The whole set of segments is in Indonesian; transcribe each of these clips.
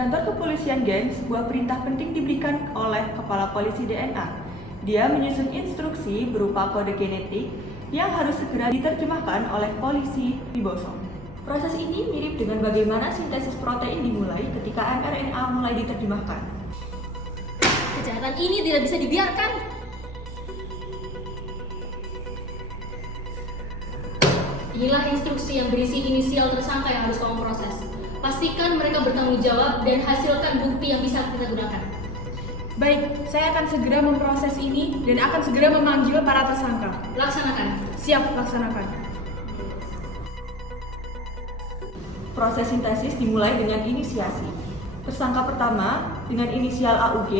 kantor kepolisian Geng, sebuah perintah penting diberikan oleh Kepala Polisi DNA. Dia menyusun instruksi berupa kode genetik yang harus segera diterjemahkan oleh polisi ribosom. Proses ini mirip dengan bagaimana sintesis protein dimulai ketika mRNA mulai diterjemahkan. Kejahatan ini tidak bisa dibiarkan. Inilah instruksi yang berisi inisial tersangka yang harus kamu proses. Pastikan mereka bertanggung jawab dan hasilkan bukti yang bisa kita gunakan. Baik, saya akan segera memproses ini dan akan segera memanggil para tersangka. Laksanakan. Siap, laksanakan. Proses sintesis dimulai dengan inisiasi. Tersangka pertama dengan inisial AUG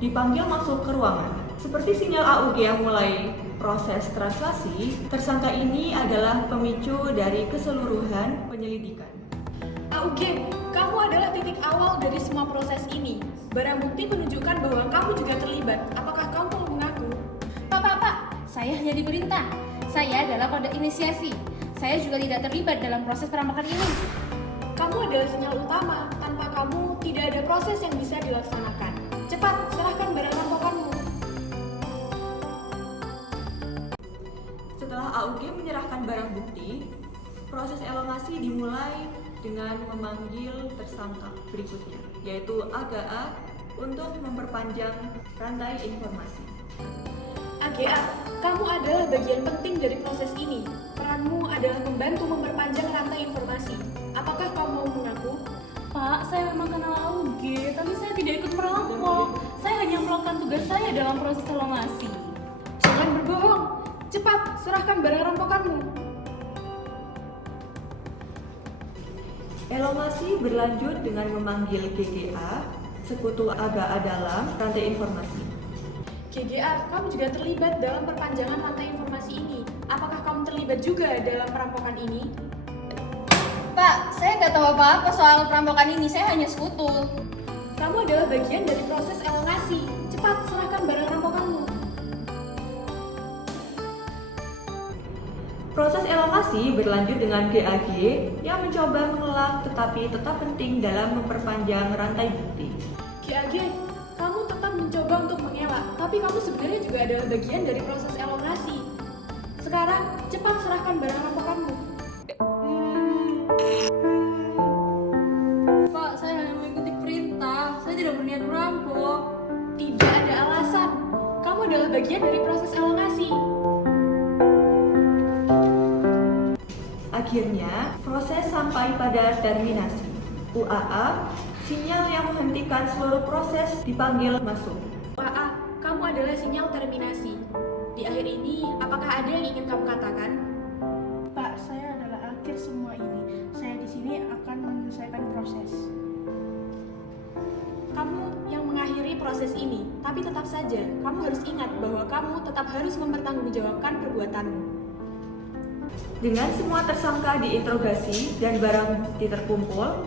dipanggil masuk ke ruangan. Seperti sinyal AUG yang mulai proses translasi, tersangka ini adalah pemicu dari keseluruhan penyelidikan. AUG, kamu adalah titik awal dari semua proses ini. Barang bukti menunjukkan bahwa kamu juga terlibat. Apakah kamu mau mengaku? Pak, saya hanya diperintah. Saya adalah kode inisiasi. Saya juga tidak terlibat dalam proses perampokan ini. Kamu adalah sinyal utama. Tanpa kamu, tidak ada proses yang bisa dilaksanakan. Cepat, serahkan barang rampokanmu. Setelah AUG menyerahkan barang bukti, proses elongasi dimulai dengan memanggil tersangka berikutnya, yaitu AGA untuk memperpanjang rantai informasi. AGA, kamu adalah bagian penting dari proses ini. Peranmu adalah membantu memperpanjang rantai informasi. Apakah kamu mau mengaku? Pak, saya memang kenal AUG, tapi saya tidak ikut merampok. Saya hanya melakukan tugas saya dalam proses elongasi. Jangan berbohong. Cepat, serahkan barang rampokanmu. Elongasi berlanjut dengan memanggil GGA, sekutu AGA dalam rantai informasi. GGA, kamu juga terlibat dalam perpanjangan rantai informasi ini. Apakah kamu terlibat juga dalam perampokan ini? Pak, saya nggak tahu apa-apa soal perampokan ini. Saya hanya sekutu. Kamu adalah bagian dari proses elongasi. Cepat, serahkan barang rampokanmu. Proses elongasi berlanjut dengan GAG yang mencoba mengelak tetapi tetap penting dalam memperpanjang rantai bukti. GAG, kamu tetap mencoba untuk mengelak, tapi kamu sebenarnya juga adalah bagian dari proses elongasi. Sekarang, cepat serahkan barang rampokanmu. Pak, saya hanya mengikuti perintah. Saya tidak berniat merampok. Tidak ada alasan. Kamu adalah bagian dari proses elongasi. Akhirnya, proses sampai pada terminasi. UAA, sinyal yang menghentikan seluruh proses dipanggil masuk. UAA, kamu adalah sinyal terminasi. Di akhir ini, apakah ada yang ingin kamu katakan? Pak, saya adalah akhir semua ini. Saya di sini akan menyelesaikan proses. Kamu yang mengakhiri proses ini, tapi tetap saja, kamu harus ingat bahwa kamu tetap harus mempertanggungjawabkan perbuatanmu. Dengan semua tersangka diinterogasi dan barang bukti terkumpul,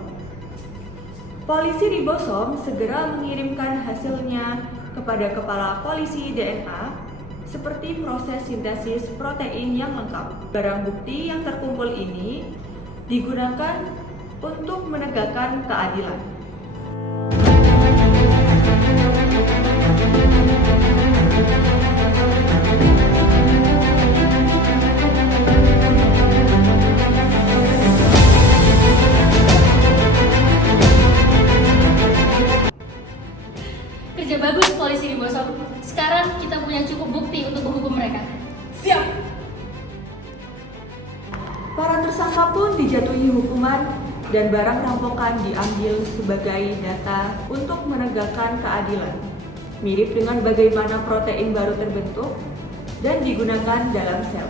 polisi ribosom segera mengirimkan hasilnya kepada Kepala Polisi DNA seperti proses sintesis protein yang lengkap. Barang bukti yang terkumpul ini digunakan untuk menegakkan keadilan. Kerja bagus polisi ribosom. Sekarang kita punya cukup bukti untuk menghukum mereka. Siap! Para tersangka pun dijatuhi hukuman dan barang rampokan diambil sebagai data untuk menegakkan keadilan. Mirip dengan bagaimana protein baru terbentuk dan digunakan dalam sel.